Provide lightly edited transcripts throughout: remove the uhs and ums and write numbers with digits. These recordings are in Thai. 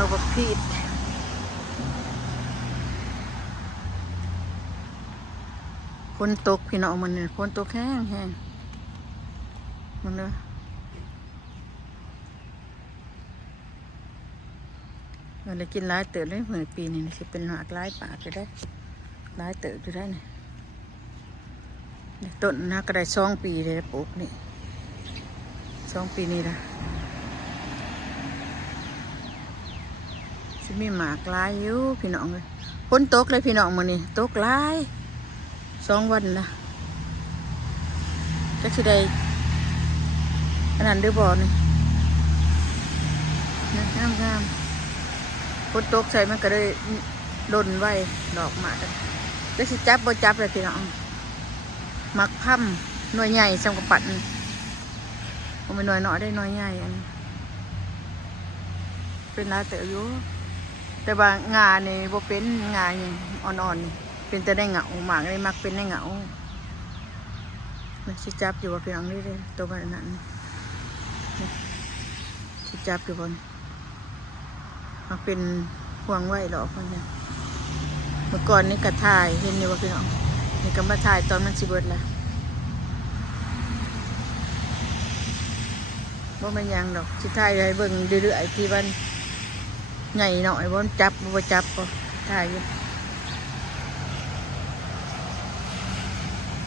เราก็พีดฝนตกพี่น้องมันเนี่ยฝนตกแห้งแห้งมันเนอะเราเลยกินร้ายเติบได้เหมือนปีนี้สิเป็นหากร้ายปากจะได้ร้ายเติบจะได้เนี่ยต้นนะก็ได้2 ปีเลยปลูกนี่2 ปีนี่ละสิมีหมากร้ายอยู่พี่น้องเลยฝนตกเลยพี่น้องมันนี่ตกร้าย2 วันละจะสิได้อันนั้นด้วยบ่อนี่งามฝนตกใส่มันก็ได้ดนไว้ดอกหมากจะสิจับบ่จับเลยพี่น้องมักพั่มหน่วยใหญ่สำกับปัดนี่ผมเป็นหน่วยน้อยได้หน่วยใหญ่อันนี้เป็นลาเต๋ออยู่แต่บางงาเนี่ยบ่เป็นงาอย่างอ่อนๆนี่เป็นแต่ได้เหงาหมากได้มักเป็นได้เหงาสิจับอยู่ว่าพี่น้องนี่เลยตัวแบบนั้นสิจับอยู่บนมาเป็นห่วงไว้หรอพ่อเนี่ยเมื่อก่อนนี่กระถ่ายเห็นอยู่ว่าพี่น้องนี่ก็มาถ่ายตอนมันสิเบิดละว่ามันยังดอกสิถ่ายให้เบิ่งเรื่อยๆที่มันใหญ่หน่อยว่าจับว่าจับก็ถ่ายอยู่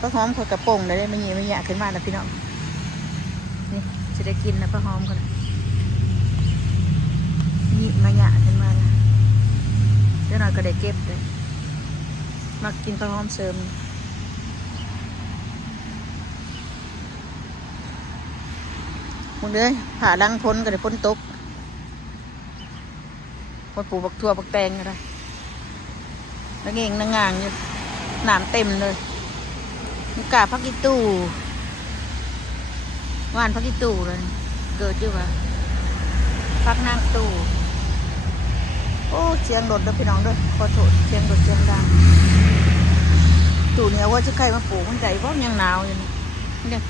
ปลาหอมเขากระโปงได้ไม่เงี้ยไม่หยาขึ้นมาแล้วพี่น้องนี่จะได้กินนะปลาหอมกันนี่มาหยาขึ้นมาแล้วเดี๋ยวหน่อยก็ได้เก็บเลยมากินปลาหอมเสริมมึงเด้อผ่าดังพ้นก็ได้พ้นตกพอปลูกบักทั่วบักแตงอะไรแล้วเงี้ยนางงางอยู่หนามเต็มเลยมีกาพักกิตู้ว่านพักกิตู้เลยเกิดอยู่วะพักนั่งตู้โอ้เสียงโดดเด้อพี่น้องเด้อขอโทษเสียงโดดเสียงดังตู้เนี่ยว่าจะใครมาปลูกมันใจเพราะยังหนาวอยู่นี่เนี่ย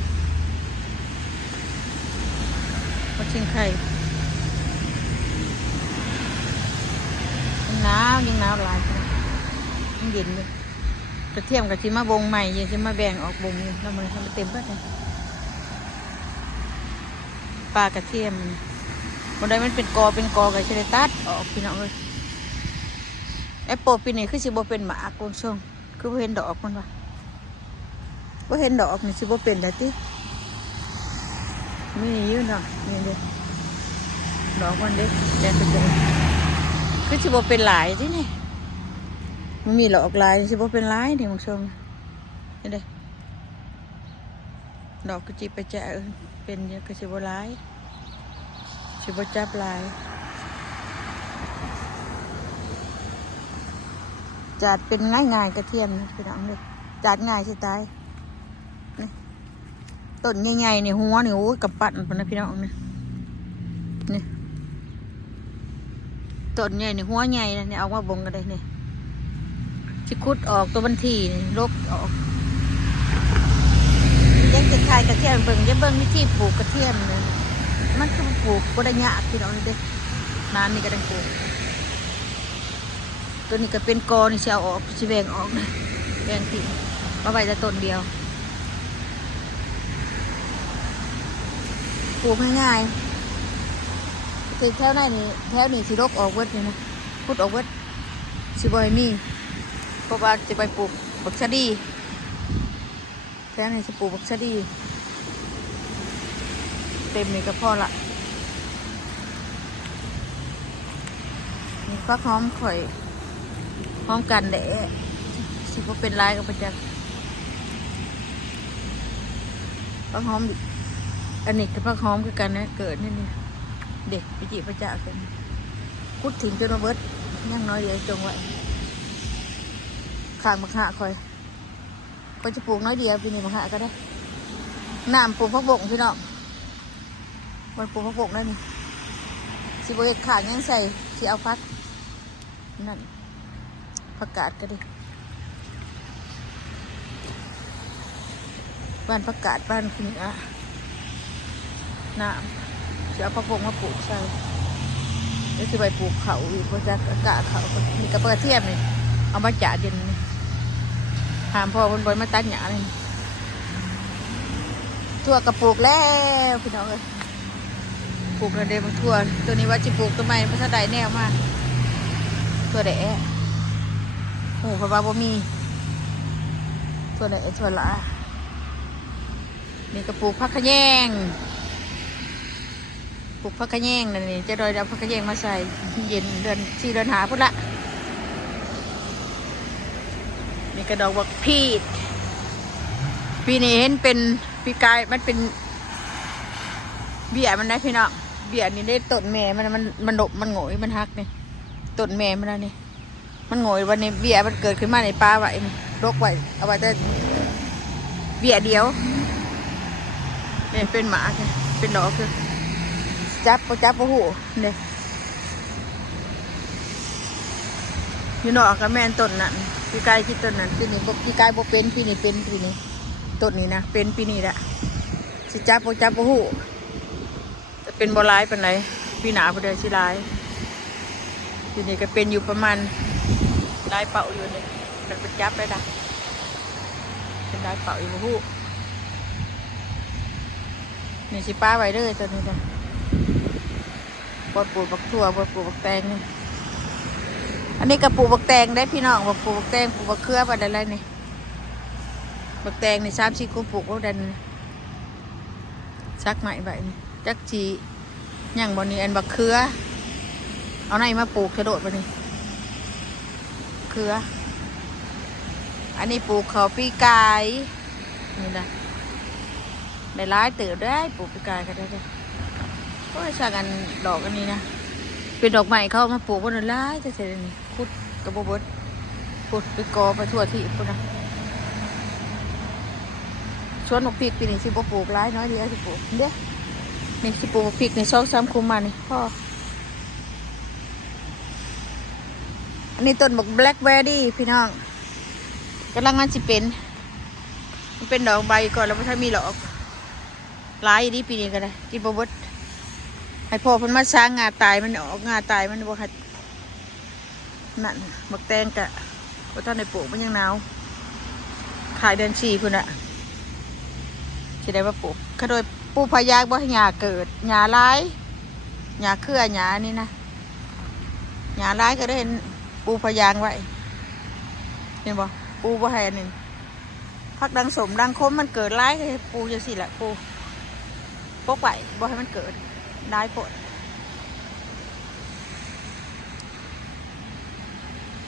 ว่าชิงไข่ยังหนาวหลายยังเย็นเลยกระเทียมกับชิมาบงใหม่ยังชิมาแบ่งออกบงอยู่แล้วมันเต็มเบิดเลยปลากระเทียมวันใดมันเป็นกอกับเชลตัดออกพี่น้องเลยแอปเปิลปีนี้คือสิบ่เป็นหมากกงช่วงคือบ่เห็นดอกมันวะบ่เห็นดอกนี่สิบ่เป็นแล้วติมีอยู่เนาะนี่เด้ดอกมันเด้แต่เป็นคือสิบ่เป็นหลายตินี่มันมีหลอกลายสิบ่เป็นหลายนี่มึงชมนี่เด้ดอกกระจิบไปแจะเป็นเยอะก็สิบ่หลายสิบ่จับลายจัดเป็นง่ายๆกระเทียมนะพี่น้องเลยจัดง่ายสิตายนี่ต้นใหญ่ๆนี่หัวนี่โอ้ยกำปั้นนะพี่น้องนี่ต้นใหญ่นี่หัวใหญ่นะนี่เอามาบ่งกันเลยนี่ชิคุดออกตัวบันทีนี่ลบออกยังจะขายกระเทียมเบิ่งจะเบิ่งวิธีปลูกกระเทียมเลยมันก็ปลูกก็ได้ยากพี่น้องนี่เด้นานนี่ก็ได้ปลูกตัวนี้ก็เป็นกอนี่สิเอาออกสิแบ่งออกนะแบ่งทิ้งเอาไว้แต่ต้นเดียวปลูกง่ายๆแต่แถวนี้สิรกออกเวิร์ดนี่นะพุดออกเวิร์ดสิบ่อยมีเพราะว่าจะไปปลูกบักชะดีแถวนี้จะปลูกบักชะดีเต็มนี่ก็พอละนี่ฟักหอมข่อยหอมกันแดดสิบ่เป็นลายกับประจักษ์ฟักหอมอันนี้กับฟักหอมคือกันนะเกิดนี่เด็กไปจีบประจักษ์กันคุดถิ่นจนมาเบิดยังน้อยเดียวจงไว้ข้างบักหะข่อยก็จะปลูกน้อยเดียวปีนี้บักหะก็ได้น้ำปลูกพักบกพี่น้องมันปลูกพักบกได้นี่สิบเอ็ดขายังใส่สิเอาพักนั่นผักกาดก็ดิบ้านผักกาดบ้านคุณอ่ะน้ำสิเอาพักบกมาปลูกใส่ ก็สิไปปลูกเขาอีกเพราะจะกะเขามีกระเบื้องเทียมนี่เอามาจ่าดินนี่หามพ่อบนบนมาตัดหญ้าเลยทั่วกระปลูกแล้วพี่น้องเลยปลูกระเดมทั่วตัวนี้ว่าจะปลูกตัวใหม่เพราะถ้าได้แนวมากตัวแดะโอ้เพราะว่าบ่มีตัวแดะตัวละนี่กระปลูกผักขะแยงปลูกผักขะแยงนั่นนี่จะโดยเอาผักขะแยงมาใส่เย็นเดือน4 เดือนหาพุ่นละนี่กระดอกบักพีดปีนี้เห็นเป็นปีกายมันเป็นเบี้ยมันได้พี่น้องเบี้ยนี่ได้ต้นแม่มันดกมันโงยมันหักนี่ต้นแม่มันแล้วนี่มันโงยวันนี้เบี้ยมันเกิดขึ้นมาในป่าไว้รกไว้เอาไว้แต่เบี้ยเดียวนี่เป็นหมาเป็นดอกคือจับปะหูเนี่ยอยู่นอกกับแม่นต้นนั่นปีกายคิดต้นนั้นปีนี้ปีกายบ่เป็นปีนี้เป็นปีนี้ต้นนี้นะเป็นปีนี้แหละสิจับปะหูจะเป็นบ่ร้ายเป็นไรปีหนาพอดีสิร้ายปีนี้ก็เป็นอยู่ประมาณได้เป่าอยู่เนี่ยเป็นจับได้ด่ะเป็นได้เป่าอยู่ปะหูนี่สิป้าไว้เด้อตัวนี้จ้ะบดปลูกบักถั่วบดปลูกบักแตงนี่อันนี้ก็ปลูกบักแตงได้พี่น้องบักปลูกบักแตงปลูกบักเขืออะไรนี่บักแตงนี่3-4 กุ๊ปลูกก็ดันซักใหม่ใบนี่จักจีย่างบนนี้อันบักเขือเอาไหนมาปลูกกระโดดบนนี้เขืออันนี้ปลูกเขาปีกายนี่นะได้ร้ายเติบได้ปลูกปีกายก็ได้เลยก็ใช้กันดอกอันนี้นะเป็นดอกใหม่เข้ามาปลูกบนนั้นร้ายจะเสร็จนี่ขุดกระโบดขุดไปกอไปทั่วที่พุ่นนะชวนหมกพริกปีนี้สิบปลูกร้ายน้อยเดียวสิปลูกเด้นี่สิปลูกพริกใน2-3 คุมมานี่พ่ออันนี้ต้นบักแบล็คเบอร์รี่พี่น้องกำลังมันสิมันเป็นดอกใบก่อนแล้วถ้ามีหลอกร้ายดีปีนี้ก็ได้กินบดให้พ่อเพิ่นมาช้างงาตายมันออกงาตายมันบ่คัดนั่นบักแตงกะบ่ทันได้ปลูกมันยังหนาวขายเดือน4พุ่นน่ะสิได้มาปลูกเขาโดยปลูกพายากบ่ให้หญ้าเกิดหญ้าร้ายหญ้าเครือหญ้านี่นะหญ้าร้ายก็ได้ปลูกพายางไว้เห็นบ่ปลูกบ่ให้อันนี้พักดังสมดังคมมันเกิดร้ายก็ปลูกจังซี่แหละปลูกปกไว้บ่ให้มันเกิดร้ายโพด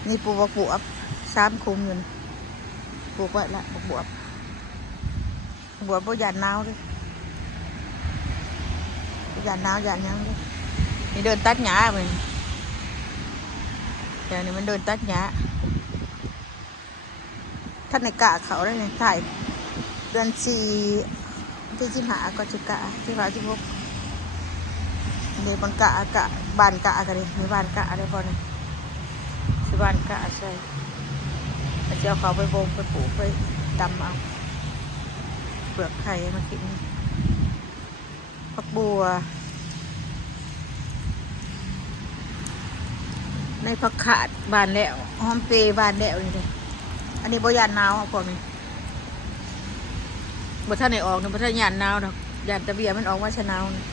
นี่ปลูกบักบวบ3 คุมอยู่นะปลูกไว้ละบักบวบบ่หยาดหนาวเลยหยาดหนาวหยาดยังเลยนี่เดินตัดหญ้าไปเดี๋ยวนี้มันเดินตัดหญ้าท่านในกะเขาได้เลยถ่ายเดือน4ที่15ก็จะกะที่16เดี๋ยวมันกะบานกะกันเลยมีบานกะได้พอเนี่ยสิบานกะใช่จะเอาเขาไปบ่มไปปลูกไปดำเอาเปลือกไข่มากินผักบัวในผักขาดบานแล้วหอมเปรย์บานแล้วนี่เลยอันนี้บ่ยานหนาวพวกนี้บ่ท่านไหนออกเนี่ยบ่ท่านยานหนาวดอกยานตะเบียมันออกมาชะนาวนี่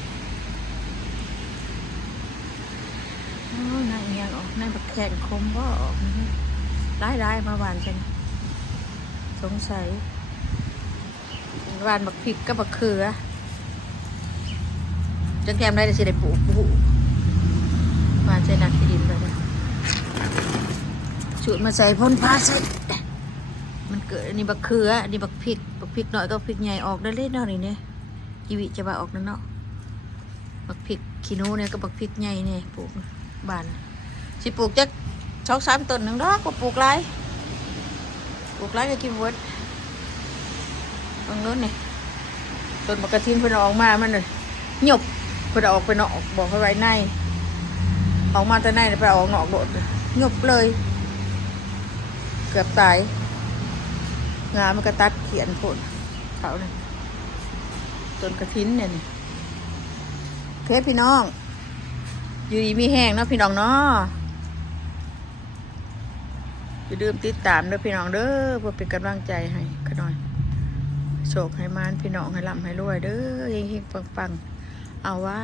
นั่นยังออกนั่นผักแขนคมบ่ออกได้มาหวานฉันสงสัยหวานบักพริกกับบักเขือจังแกมได้จะได้ปลูกหวานใส่นักที่ดินไปเลยสูตรมาใส่พ่นผ้าใส่มันเกิดอันนี้บักเขืออันนี้บักพริกหน่อยก็พริกใหญ่ออกได้เล่นเนาะนี่เนี่ยจีวิจะมาออกนั่นเนาะบักพริกขี้นูเนี่ยก็บักพริกใหญ่เนี่ยปลูกบานสิปลูกจัก2-3 ต้นหนึ่งดอกก็ปลูกไรก็กินเวิร์ดตรงนู้นนี่ต้นบักกระทินเพิ่นออกมามันเลยหยบเพิ่นออกไปนอกบอกให้ไว้ในออกมาแต่ในไปออกนอกโดดหยบเลยเกือบตายงามันก็ตัดเขียนผลเขาเนี่ยต้นกระทินเนี่ยเคสพี่น้อง อยู่ดีมีแห้งเนาะพี่น้องเนาะอย่าลืมติดตามเด้อพี่น้องเด้อเพื่อเป็นกำลังใจให้ขน่อยโชคให้มานพี่น้องให้ร่ำให้รวยเด้อเฮงๆปังๆเอาไว้